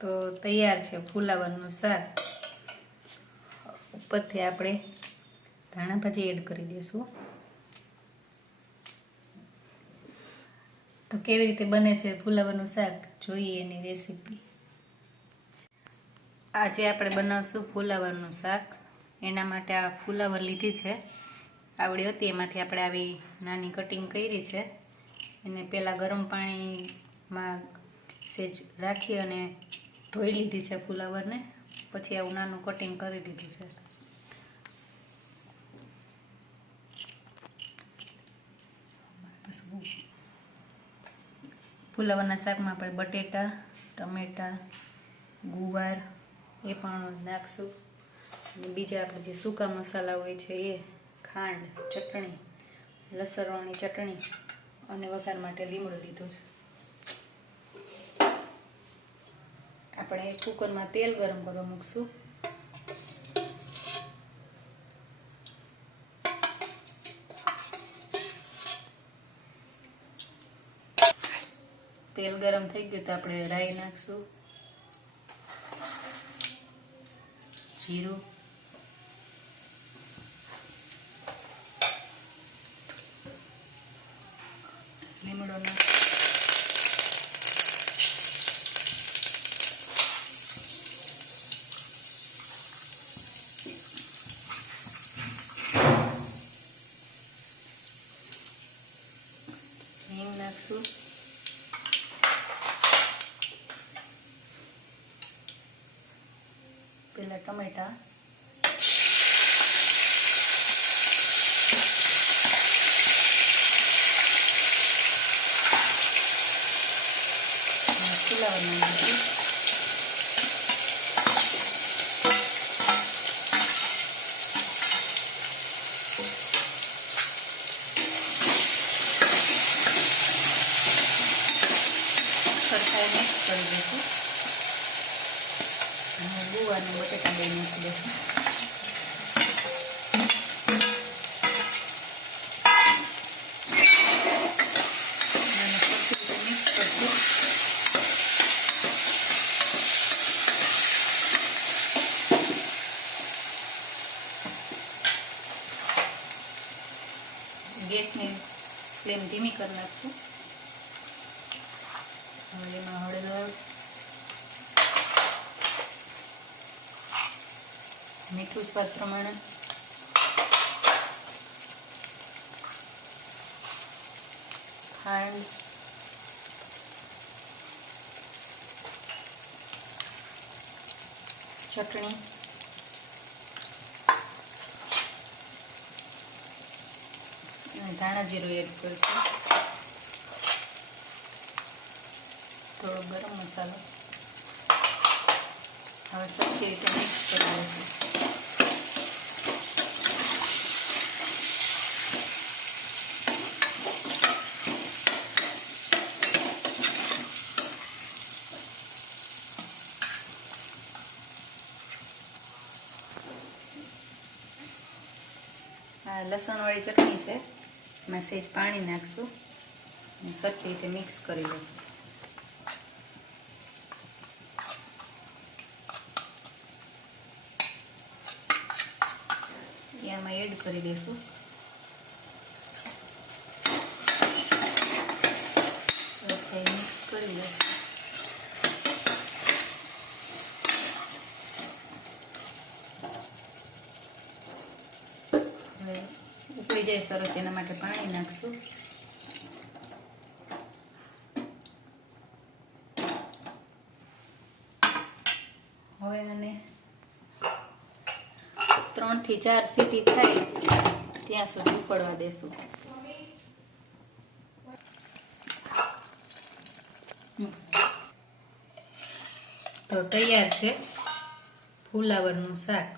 તો તૈયાર છે ફુલાવરનું શાક. ઉપરથી આપણે ધાણા ભાજી એડ કરી દઈશું. તો કેવી રીતે બને છે ફુલાવરનું શાક જોઈએ એની રેસીપી. આજે આપણે બનાવશું ફુલાવરનું શાક. એના માટે આ ફુલાવર લીધી છે, આવડી હતી એમાંથી આપણે આવી નાની કટિંગ કરી છે. એને પહેલાં ગરમ પાણીમાં સેજ રાખી અને ધોઈ લીધી છે ફુલાવરને, પછી આવું નાનું કટિંગ કરી લીધું છે. ફુલાવરના શાકમાં આપણે બટેટા, ટમેટા, ગુવાર એ પણ નાખશું. અને બીજા આપણે જે સૂકા મસાલા હોય છે એ, ખાંડ, ચટણી, લસણવાળી ચટણી અને વઘાર માટે લીમડો લીધો છે. આપણે કુકરમાં તેલ ગરમ કરવા મૂકશું. તેલ ગરમ થઈ ગયું તો આપણે રાઈ નાખશું, જીરું, લીમડો નાખ, હિંગ નાખશું, પેલા ટમેટા, ફુલાવર નાખીશું, સરખા મિક્સ કરી દઈશું. અને ગુવાર અને બટેટા બે નાખી દઈશું. અને સરખી રીતે મિક્સ કરશું. ગેસની ફ્લેમ ધીમી કરી નાખશું. હવે એમાં હળદર, મીઠું સ્વાદ પ્રમાણે, ખાંડ, ચટણી અને ધાણા જીરું એડ કરીશું. થોડો ગરમ મસાલો. હવે સરખી રીતે મિક્સ કરી દઈશું. આ લસણવાળી ચટણી છે, એમાં સહેજ પાણી નાખશું અને સરખી રીતે મિક્સ કરી લઈશું. એમાં એડ કરી દઈશું. મિક્સ કરી દઈશું. ઉકળી જાય સરસ એના માટે પાણી નાખશું. હવે એને 3 થી 4 સીટી થાય ત્યાં સુધી ઉકળવા દેશું. તો તૈયાર છે ફુલાવરનું શાક.